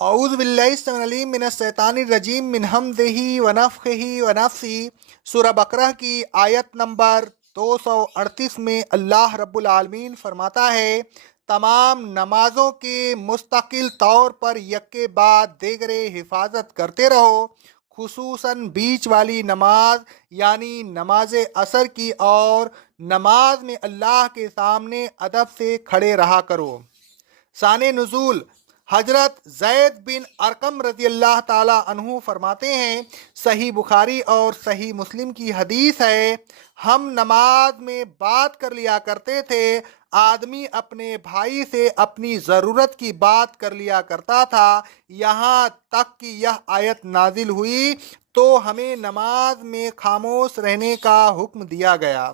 اعوذ باللہ السمیع العلیم من الشیطان الرجیم من ہمزہ ونفخہ ونفثہ۔ سورہ بقرہ کی آیت نمبر 238 میں اللہ رب العالمین فرماتا ہے، تمام نمازوں کے مستقل طور پر یکے بعد دیگرے حفاظت کرتے رہو، خصوصاً بیچ والی نماز یعنی نماز عصر کی، اور نماز میں اللہ کے سامنے ادب سے کھڑے رہا کرو۔ شان نزول: حضرت زید بن ارقم رضی اللہ تعالیٰ عنہ فرماتے ہیں، صحیح بخاری اور صحیح مسلم کی حدیث ہے، ہم نماز میں بات کر لیا کرتے تھے، آدمی اپنے بھائی سے اپنی ضرورت کی بات کر لیا کرتا تھا، یہاں تک کہ یہ آیت نازل ہوئی تو ہمیں نماز میں خاموش رہنے کا حکم دیا گیا۔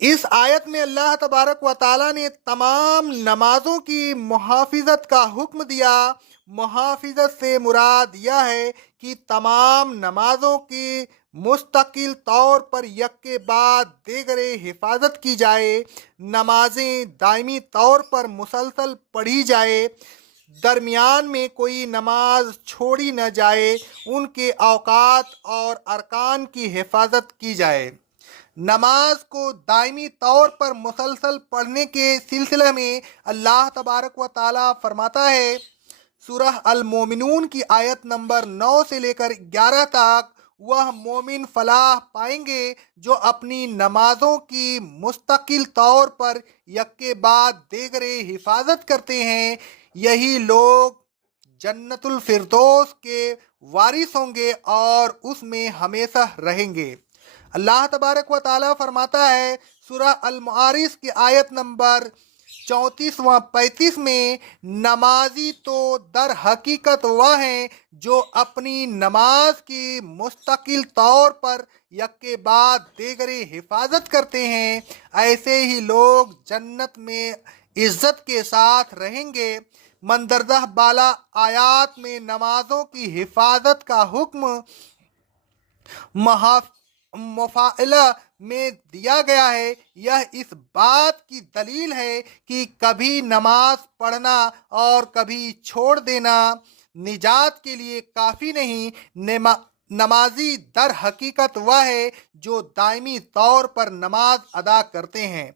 اس آیت میں اللہ تبارک و تعالیٰ نے تمام نمازوں کی محافظت کا حکم دیا۔ محافظت سے مراد یہ ہے کہ تمام نمازوں کی مستقل طور پر یک کے بعد دیگرے حفاظت کی جائے، نمازیں دائمی طور پر مسلسل پڑھی جائے، درمیان میں کوئی نماز چھوڑی نہ جائے، ان کے اوقات اور ارکان کی حفاظت کی جائے۔ نماز کو دائمی طور پر مسلسل پڑھنے کے سلسلے میں اللہ تبارک و تعالیٰ فرماتا ہے، سورہ المومنون کی آیت نمبر 9 سے لے کر 11 تک، وہ مومن فلاح پائیں گے جو اپنی نمازوں کی مستقل طور پر یک کے بعد دیگرے حفاظت کرتے ہیں، یہی لوگ جنت الفردوس کے وارث ہوں گے اور اس میں ہمیشہ رہیں گے۔ اللہ تبارک و تعالیٰ فرماتا ہے سورہ المعارج کی آیت نمبر 34 و 35 میں، نمازی تو در حقیقت وہ ہیں جو اپنی نماز کی مستقل طور پر یک کے بعد دیگرے حفاظت کرتے ہیں، ایسے ہی لوگ جنت میں عزت کے ساتھ رہیں گے۔ مندرجہ بالا آیات میں نمازوں کی حفاظت کا حکم مفاعلہ میں دیا گیا ہے، یہ اس بات کی دلیل ہے کہ کبھی نماز پڑھنا اور کبھی چھوڑ دینا نجات کے لیے کافی نہیں۔ نمازی در حقیقت وہ ہے جو دائمی طور پر نماز ادا کرتے ہیں۔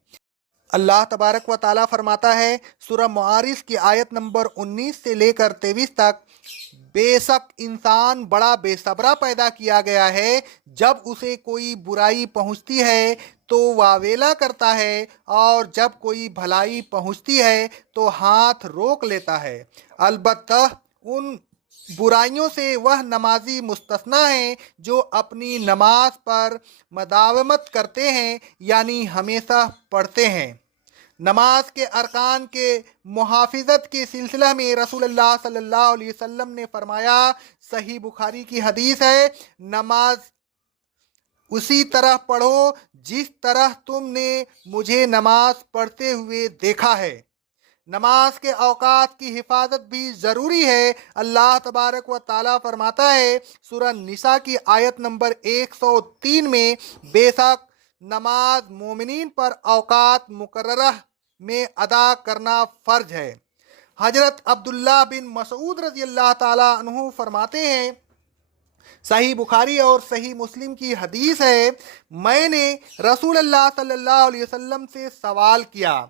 اللہ تبارک و تعالیٰ فرماتا ہے سورہ معارج کی آیت نمبر 19 سے لے کر 23 تک، بے شک انسان بڑا بے صبرا پیدا کیا گیا ہے، جب اسے کوئی برائی پہنچتی ہے تو واویلا کرتا ہے، اور جب کوئی بھلائی پہنچتی ہے تو ہاتھ روک لیتا ہے۔ البتہ ان برائیوں سے وہ نمازی مستثنیٰ ہیں جو اپنی نماز پر مداومت کرتے ہیں، یعنی ہمیشہ پڑھتے ہیں۔ نماز کے ارکان کے محافظت کے سلسلہ میں رسول اللہ صلی اللہ علیہ وسلم نے فرمایا، صحیح بخاری کی حدیث ہے، نماز اسی طرح پڑھو جس طرح تم نے مجھے نماز پڑھتے ہوئے دیکھا ہے۔ نماز کے اوقات کی حفاظت بھی ضروری ہے۔ اللہ تبارک و تعالیٰ فرماتا ہے سورہ نساء کی آیت نمبر 103 میں، بے شک نماز مومنین پر اوقات مقررہ میں ادا کرنا فرض ہے۔ حضرت عبداللہ بن مسعود رضی اللہ تعالیٰ عنہ فرماتے ہیں، صحیح بخاری اور صحیح مسلم کی حدیث ہے، میں نے رسول اللہ صلی اللہ علیہ وسلم سے سوال کیا،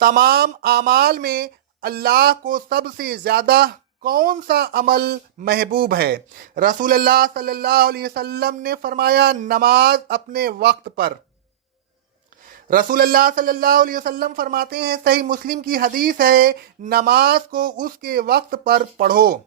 تمام اعمال میں اللہ کو سب سے زیادہ کون سا عمل محبوب ہے؟ رسول اللہ صلی اللہ علیہ وسلم نے فرمایا، نماز اپنے وقت پر۔ رسول اللہ صلی اللہ علیہ وسلم فرماتے ہیں، صحیح مسلم کی حدیث ہے، نماز کو اس کے وقت پر پڑھو۔